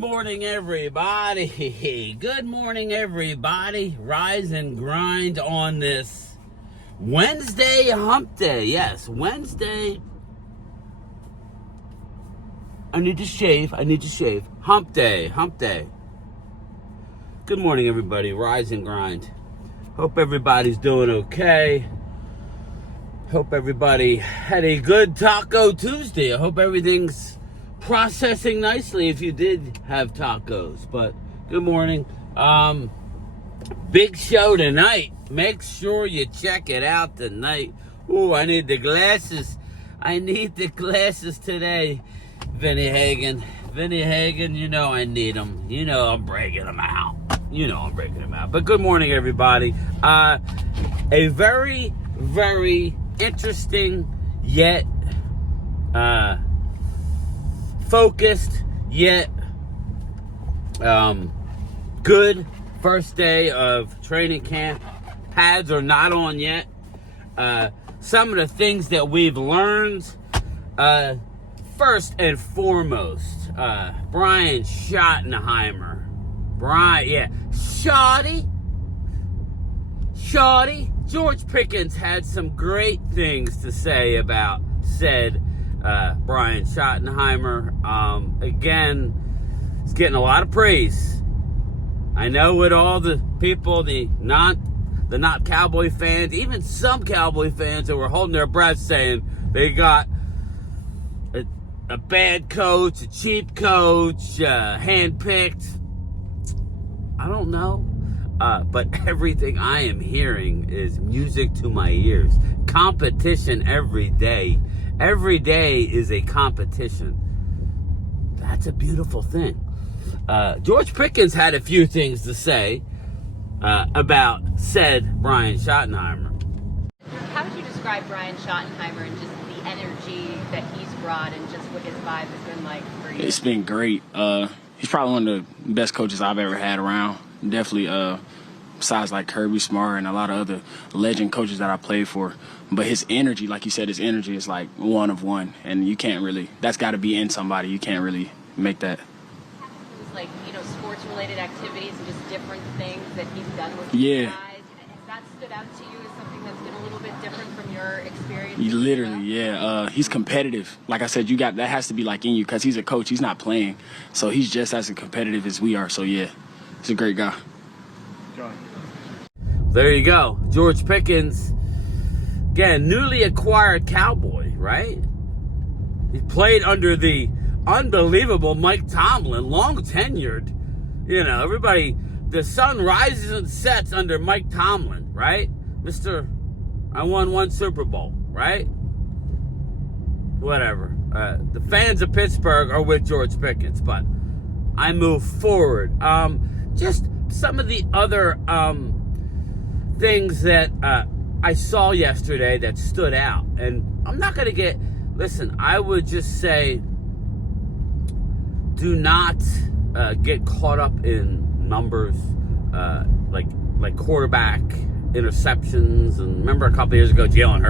morning, everybody. Good morning, everybody. Rise and grind on this Wednesday hump day. Yes, Wednesday. I need to shave. Hump day. Good morning, everybody. Rise and grind. Hope everybody's doing okay. Hope everybody had a good Taco Tuesday. I hope everything's processing nicely if you did have tacos. But good morning. Big show tonight. Make sure you check it out tonight. Ooh, I need the glasses. Today. Vinny Hagen, you know I need them. You know I'm breaking them out. But good morning, everybody. A very, very interesting yet focused yet good first day of training camp. Pads are not on yet. Some of the things that we've learned, first and foremost, Brian Schottenheimer. Shawty. George Pickens had some great things to say about said Brian Schottenheimer. Again, he's getting a lot of praise. I know with all the people, the not Cowboy fans, even some Cowboy fans who were holding their breath saying they got a bad coach, a cheap coach, handpicked. I don't know. But everything I am hearing is music to my ears. Competition every day. Every day is a competition. That's a beautiful thing. George Pickens had a few things to say about said Brian Schottenheimer. How would you describe Brian Schottenheimer and just the energy that he's brought and just what his vibe has been like for you? It's been great. He's probably one of the best coaches I've ever had around. Definitely, besides like Kirby Smart and a lot of other legend coaches that I played for. But his energy, like you said, his energy is like one of one. And you can't really, that's got to be in somebody. You can't really make that. Things like, sports-related activities and just different things that he's done with you guys. Has that stood out to you as something that's been a little bit different from your experience? Literally, yeah. He's competitive. Like I said, that has to be like in you because he's a coach. He's not playing. So he's just as competitive as we are. So, yeah, he's a great guy. There you go. George Pickens, again, newly acquired Cowboy, right? He played under the unbelievable Mike Tomlin, long tenured. Everybody, the sun rises and sets under Mike Tomlin, right? I won one Super Bowl, right? Whatever. The fans of Pittsburgh are with George Pickens, but I move forward. Just some of the other things that I saw yesterday that stood out. And I'm not going to I would just say, do not get caught up in numbers, like quarterback interceptions. And remember a couple years ago, Jalen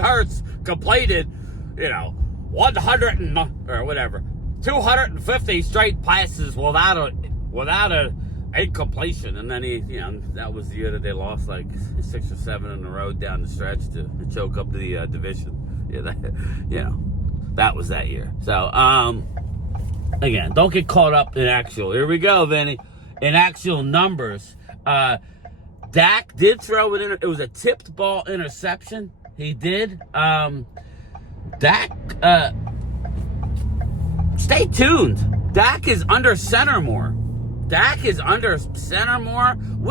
Hurts completed, 250 straight passes without a incompletion, and then that was the year that they lost like 6 or 7 in a row down the stretch to choke up the division. That was that year. So again, don't get caught up in here we go, Vinny, in actual numbers. Dak did throw it in. It was a tipped ball interception. He did. Dak, stay tuned. Dak is under center more. What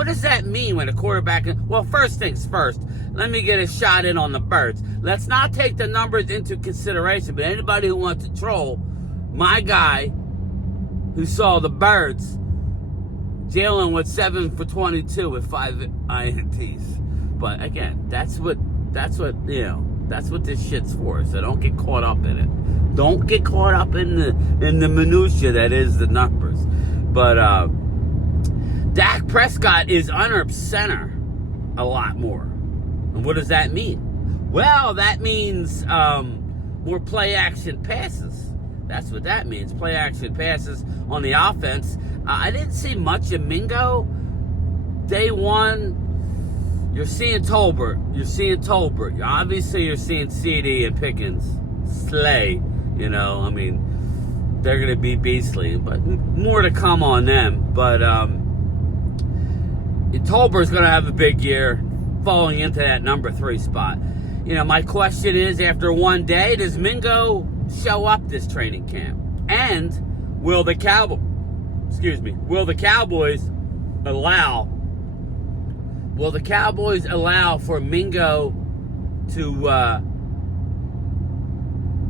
does that mean when a quarterback... Well, first things first, let me get a shot in on the birds. Let's not take the numbers into consideration, but anybody who wants to troll my guy who saw the birds, Jalen with 7 for 22 with 5 INTs. But again, that's what this shit's for. So don't get caught up in it. Don't get caught up in the minutia that is the numbers. But Dak Prescott is under center a lot more. And what does that mean? Well, that means more play action passes. That's what that means. Play action passes on the offense. I didn't see much of Mingo. Day one, you're seeing Tolbert. Obviously, you're seeing CD and Pickens slay. You know, I mean, they're going to be beastly. But more to come on them. But Tolbert's going to have a big year falling into that number 3 spot. You know, my question is, after one day, does Mingo show up this training camp? And will the Cowboys allow for Mingo to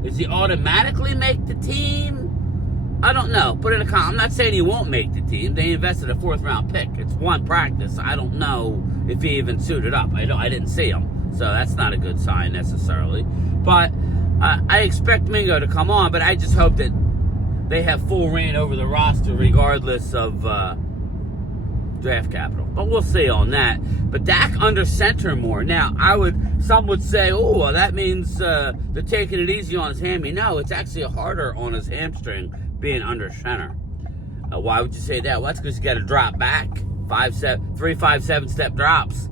does he automatically make the team? I don't know. Put in a comment. I'm not saying he won't make the team. They invested a 4th round pick. It's one practice. I don't know if he even suited up. I didn't see him. So that's not a good sign necessarily. But I expect Mingo to come on, but I just hope that they have full reign over the roster regardless of draft capital. But we'll see on that. But Dak under center more. Now, some would say, oh, well, that means they're taking it easy on his hammy. No, it's actually harder on his hamstring being under center. Why would you say that? Well, that's because you got to drop back. 7-step drops.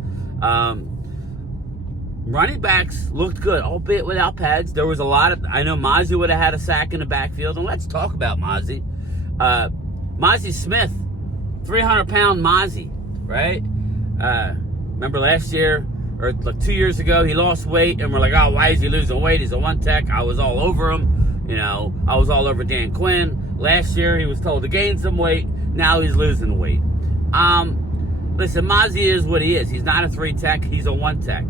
Running backs looked good, albeit without pads. There was a lot of, I know Mozzie would have had a sack in the backfield, and let's talk about Mozzie. Mozzie Smith, 300-pound Mozzie, right? Remember last year, or like 2 years ago, he lost weight, and we're like, oh, why is he losing weight? He's a one tech. I was all over him. You know, I was all over Dan Quinn. Last year, he was told to gain some weight. Now he's losing weight. Listen, Mozzie is what he is. He's not a 3 tech. He's a 1 tech.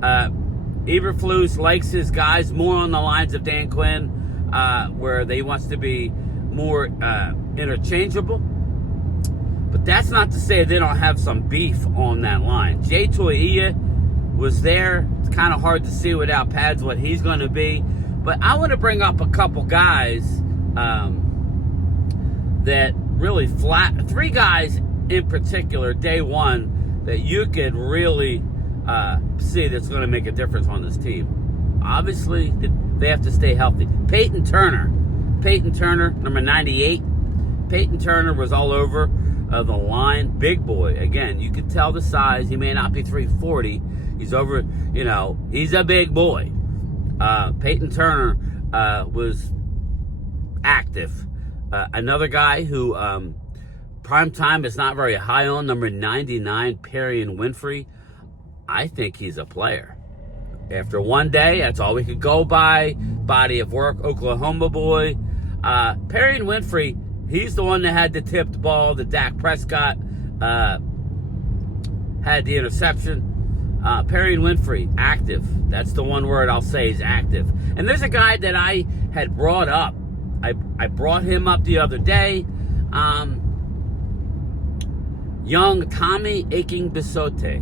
Eberflus likes his guys more on the lines of Dan Quinn, where he wants to be more interchangeable. But that's not to say they don't have some beef on that line. Jay Toia was there. It's kind of hard to see without pads what he's going to be. But I want to bring up a couple guys that really 3 guys in particular, day one, that you could really see that's going to make a difference on this team. Obviously, they have to stay healthy. Peyton Turner, number 98. Peyton Turner was all over the line. Big boy. Again, you could tell the size. He may not be 340. He's over, you know, he's a big boy. Peyton Turner was active. Another guy who prime time is not very high on, number 99, Perrion Winfrey. I think he's a player. After one day, that's all we could go by. Body of work, Oklahoma boy. Perrion Winfrey, he's the one that had the tipped ball that Dak Prescott had the interception. Perrion Winfrey, active. That's the one word I'll say is active. And there's a guy that I had brought up. I brought him up the other day. Young Tommy Aking-Bisote.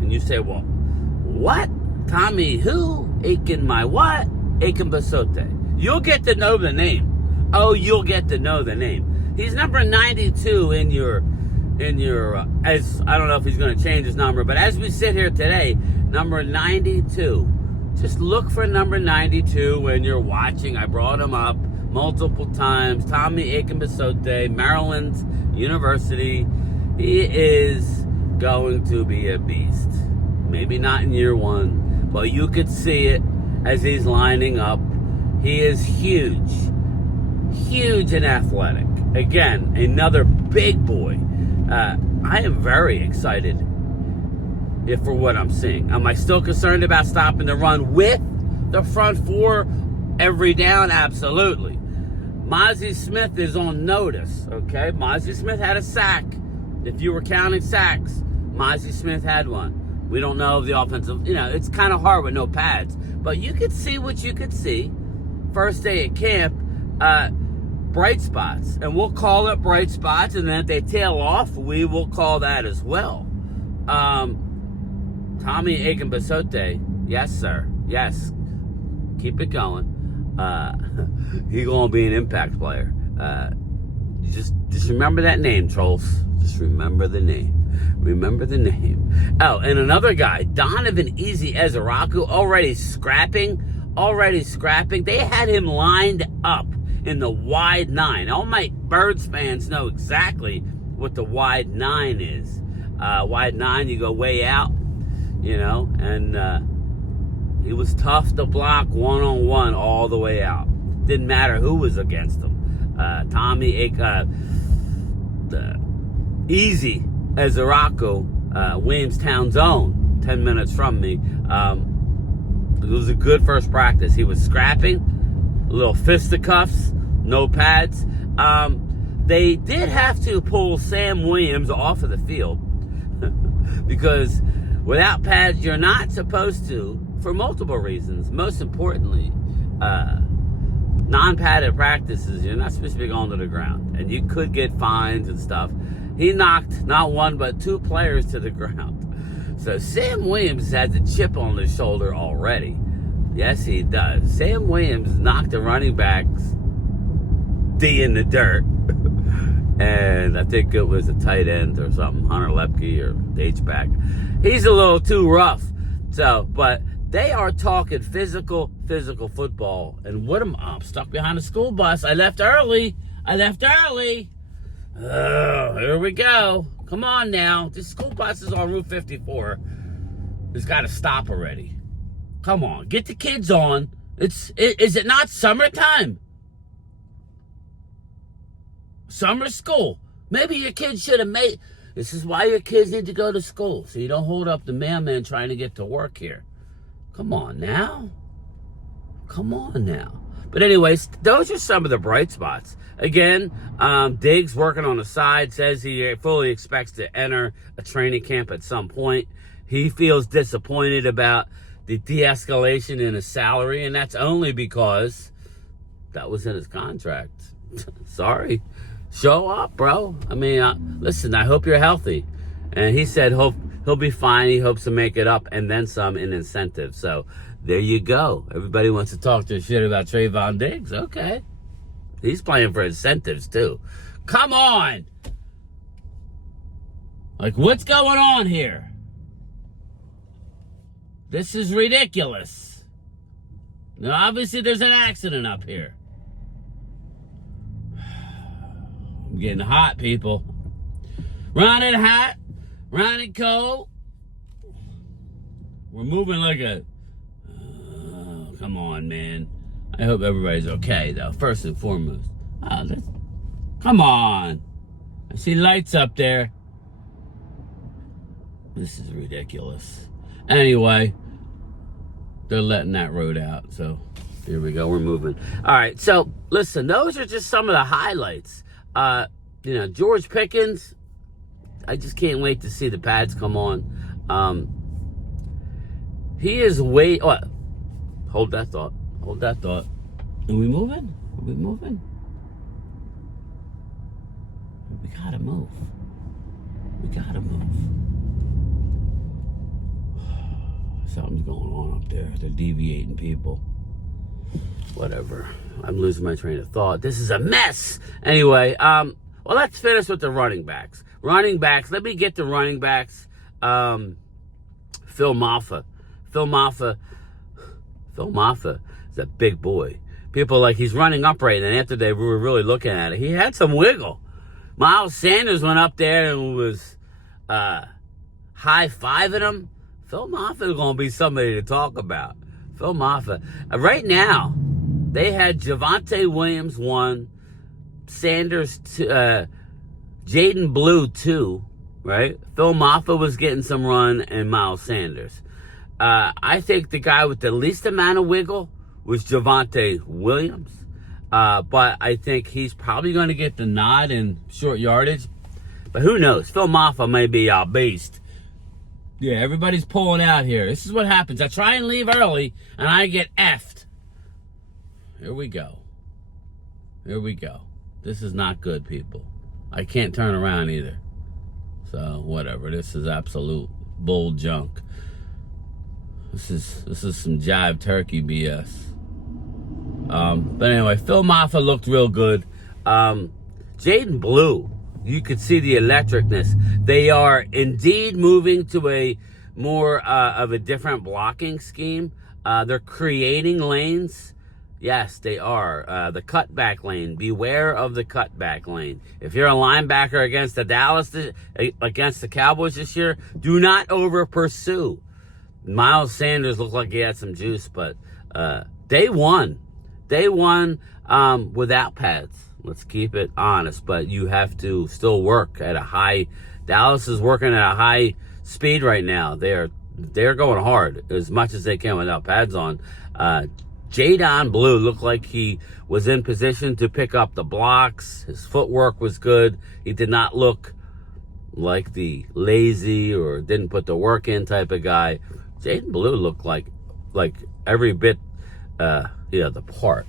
And you say, well, what? Tommy who? Aiken my what? Aking-Bisote. You'll get to know the name. Oh, you'll get to know the name. He's number 92 in your as I don't know if he's going to change his number, but as we sit here today, number 92. Just look for number 92 when you're watching. I brought him up multiple times. Tommy Aking-Bisote, Maryland University. He is going to be a beast. Maybe not in year one, but you could see it as he's lining up. He is huge and athletic. Again, another big boy. I am very excited for what I'm seeing. Am I still concerned about stopping the run with the front 4 every down? Absolutely. Mozzie Smith is on notice, okay? Mozzie Smith had a sack. If you were counting sacks, Mozzie Smith had one. We don't know the offensive, it's kind of hard with no pads. But you could see what you could see. First day at camp, bright spots. And we'll call it bright spots. And then if they tail off, we will call that as well. Tommy Aking-Bisote, yes, sir. Yes. Keep it going. He's going to be an impact player. Just remember that name, trolls. Just remember the name. Remember the name. Oh, and another guy, Donovan Easy Ezeraku, already scrapping. They had him lined up in the wide 9. All my Birds fans know exactly what the wide 9 is. Wide 9, you go way out, and he was tough to block one-on-one all the way out. Didn't matter who was against him. Tommy easy as Araco, Williamstown's own, 10 minutes from me. It was a good first practice. He was scrapping, a little fisticuffs, no pads. They did have to pull Sam Williams off of the field because without pads, you're not supposed to, for multiple reasons. Most importantly, non-padded practices, you're not supposed to be going to the ground, and you could get fines and stuff. He knocked not one but 2 players to the ground. So Sam Williams has a chip on his shoulder already. Yes, he does. Sam Williams knocked the running backs D in the dirt. And I think it was a tight end or something, Hunter Lepke or H-back. He's a little too rough. So, but they are talking physical football. And what am I? I'm stuck behind a school bus. I left early. Oh, here we go. Come on now. This school bus is on Route 54. It's got to stop already. Come on. Get the kids on. Is it not summertime? Summer school. Maybe your kids should have made... This is why your kids need to go to school, so you don't hold up the mailman trying to get to work here. Come on now. But anyways, those are some of the bright spots. Again, Diggs working on the side, says he fully expects to enter a training camp at some point. He feels disappointed about the de-escalation in his salary, and that's only because that was in his contract. Sorry. Show up, bro. I mean, listen, I hope you're healthy. And he said he'll be fine. He hopes to make it up and then some in incentives. So there you go. Everybody wants to talk their shit about Trayvon Diggs. Okay. He's playing for incentives too. Come on. Like, what's going on here? This is ridiculous. Now, obviously, there's an accident up here. I'm getting hot, people. Running hot, running cold. We're moving like a... come on, man. I hope everybody's okay, though, first and foremost. Come on. I see lights up there. This is ridiculous. Anyway, they're letting that road out, so here we go. We're moving. All right, so listen, those are just some of the highlights. George Pickens, I just can't wait to see the pads come on. He is way... Oh, hold that thought. Are we moving? We gotta move. Something's going on up there. They're deviating people. Whatever. I'm losing my train of thought. This is a mess. Anyway, well, let's finish with the running backs. Let me get the running backs. Phil Maffa is a big boy. People like he's running upright, and after we were really looking at it, he had some wiggle. Miles Sanders went up there and was high-fiving him. Phil Maffa is going to be somebody to talk about. Phil Maffa. Right now, they had Javonte Williams 1, Sanders 2, Jaden Blue 2, right? Phil Maffa was getting some run, and Miles Sanders. I think the guy with the least amount of wiggle was Javonte Williams. But I think he's probably going to get the nod in short yardage. But who knows? Phil Maffa may be a beast. Yeah, everybody's pulling out here. This is what happens. I try and leave early, and I get effed. Here we go. This is not good, people. I can't turn around either. So, whatever. This is absolute bull junk. This is some jive turkey BS. But anyway, Phil Maffa looked real good. Jaden Blue, you could see the electricness. They are indeed moving to a more of a different blocking scheme. They're creating lanes. Yes, they are. The cutback lane. Beware of the cutback lane. If you're a linebacker against against the Cowboys this year, do not over pursue. Miles Sanders looked like he had some juice, but they won. They won without pads. Let's keep it honest, but you have to still work at a high. Dallas is working at a high speed right now. They're going hard as much as they can without pads on. Jadon Blue looked like he was in position to pick up the blocks. His footwork was good. He did not look like the lazy or didn't put the work in type of guy. Jadon Blue looked like every bit, the part.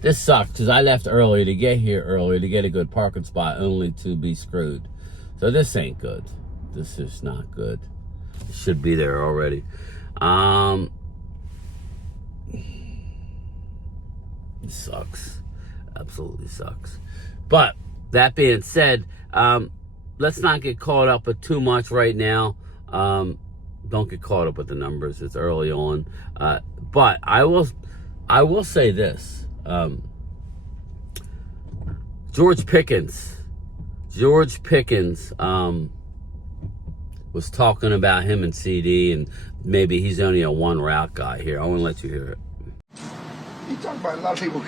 This sucks because I left early to get here early to get a good parking spot only to be screwed. So this ain't good. This is not good. It should be there already. It sucks. Absolutely sucks. But that being said, let's not get caught up with too much right now. Don't get caught up with the numbers. It's early on. But I will say this. George Pickens was talking about him and CD, and maybe he's only a one route guy here. I want to let you hear it. You talk about a lot of people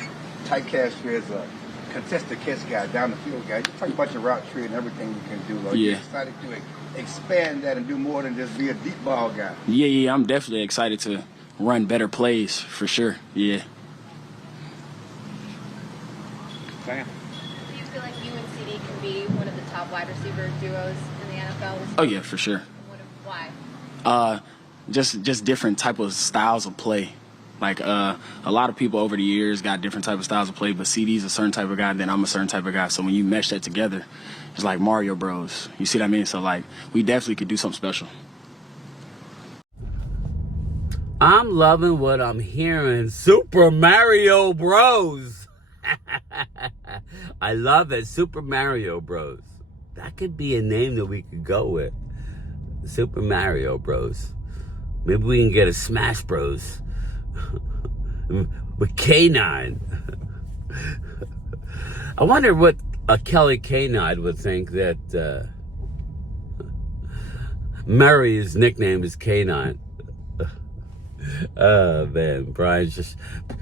typecast you as a contested catch guy, down the field guy. You talk about your route tree and everything you can do. Are you excited to expand that and do more than just be a deep ball guy? Yeah, I'm definitely excited to run better plays for sure. Yeah. Sam? Do you feel like you and CD can be one of the top wide receiver duos in the NFL? Oh yeah, for sure. Why? Just different type of styles of play. Like a lot of people over the years got different type of styles of play, but CD's a certain type of guy, then I'm a certain type of guy. So when you mesh that together, it's like Mario Bros. You see what I mean? So like we definitely could do something special. I'm loving what I'm hearing. Super Mario Bros. I love it. Super Mario Bros. That could be a name that we could go with. Super Mario Bros. Maybe we can get a Smash Bros. With K9. I wonder what a Kelly K9 would think that Murray's nickname is K9. Oh man, Brian's just,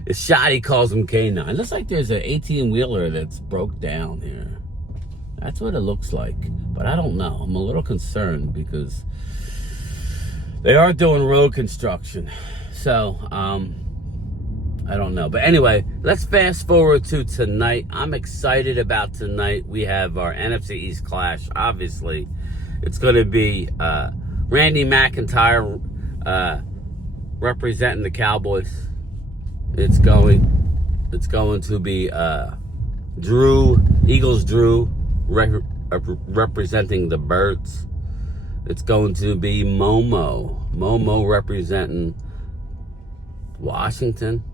it's shot he calls him K9. Looks like there's an 18-wheeler that's broke down here. That's what it looks like, but I don't know. I'm a little concerned because they are doing road construction. So, I don't know. But anyway, let's fast forward to tonight. I'm excited about tonight. We have our NFC East clash. Obviously, it's going to be Randy McIntyre representing the Cowboys. It's going to be Eagles Drew representing the Birds. It's going to be Momo representing Washington.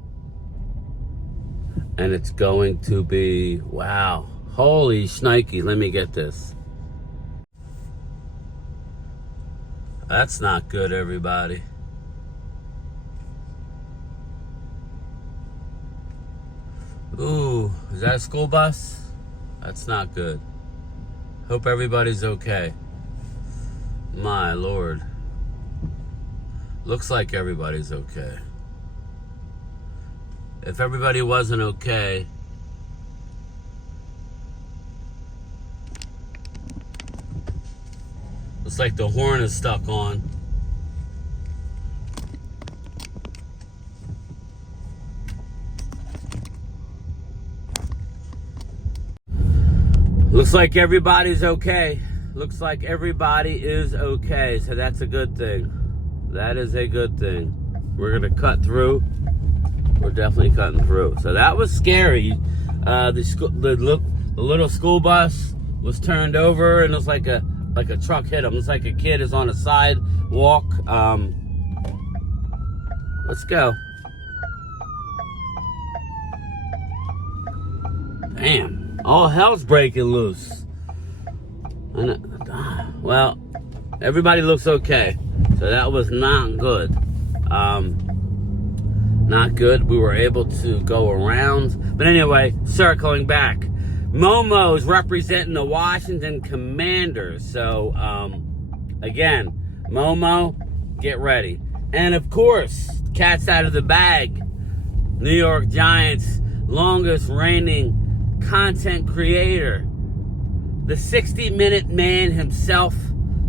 And it's going to be, wow, holy shnikey, let me get this. That's not good, everybody. Ooh, is that a school bus? That's not good. Hope everybody's okay. My Lord. Looks like everybody's okay. If everybody wasn't okay, looks like the horn is stuck on. Looks like everybody's okay. Looks like everybody is okay. So that's a good thing. That is a good thing. We're gonna cut through. We're definitely cutting through. So that was scary. The little school bus was turned over, and it was like a truck hit him. It's like a kid is on a sidewalk. Let's go. Damn, all hell's breaking loose. Well, everybody looks okay. So that was not good. not good. We were able to go around. But anyway, circling back. Momo's representing the Washington Commanders. So, again, Momo, get ready. And of course, cat's out of the bag. New York Giants' longest reigning content creator. The 60-minute man himself,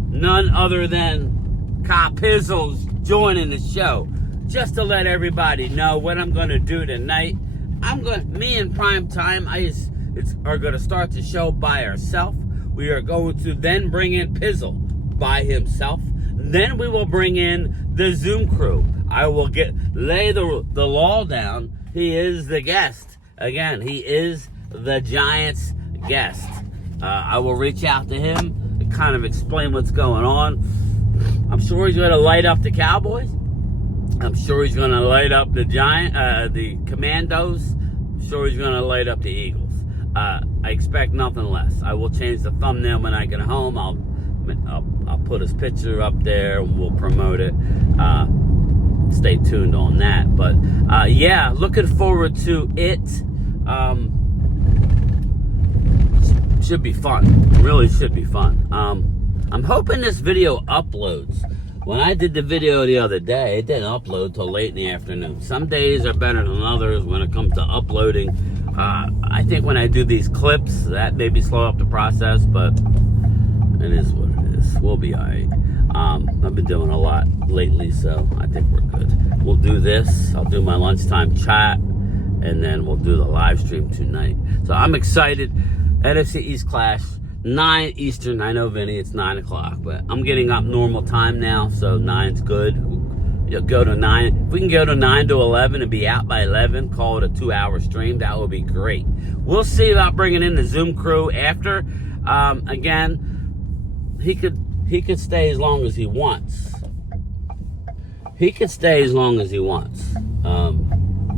none other than Cop Pizzles, joining the show. Just to let everybody know what I'm going to do tonight. Me and Prime Time, are going to start the show by ourselves. We are going to then bring in Pizzle by himself. Then we will bring in the Zoom crew. I will lay the law down. He is the guest. Again, he is the Giants guest. I will reach out to him to kind of explain what's going on. I'm sure he's going to light up the Cowboys. I'm sure he's going to light up the Commandos. I'm sure he's going to light up the Eagles. I expect nothing less. I will change the thumbnail when I get home. I'll put his picture up there and we'll promote it. Stay tuned on that. But yeah, looking forward to it. Should be fun. Really should be fun. I'm hoping this video uploads. When I did the video the other day, it didn't upload till late in the afternoon. Some days are better than others when it comes to uploading. I think when I do these clips, that maybe slow up the process, but it is what it is. We'll be all right. I've been doing a lot lately, so I think we're good. We'll do this. I'll do my lunchtime chat, and then we'll do the live stream tonight. So I'm excited. NFC East Clash, 9 Eastern. I know, Vinny, it's 9 o'clock, but I'm getting up normal time now, so 9's good. You'll go to 9. If we can go to 9 to 11 and be out by 11, call it a 2-hour stream, that would be great. We'll see about bringing in the Zoom crew after. Again, he could stay as long as he wants. He could stay as long as he wants,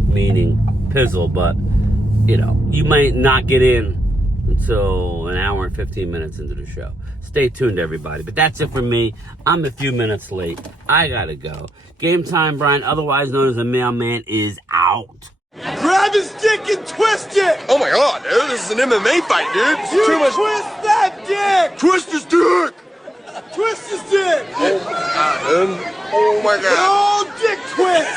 meaning Pizzle, but, you know, you might not get in until an hour and 15 minutes into the show. Stay tuned, everybody. But that's it for me. I'm a few minutes late. I gotta go. Game Time Brian, otherwise known as the Mailman, is out. Grab his dick and twist it! Oh my god, dude, this is an MMA fight, dude. You too much. Twist that dick! Twist his dick! Twist his dick! Oh my god, dude. Oh my god. No dick twist!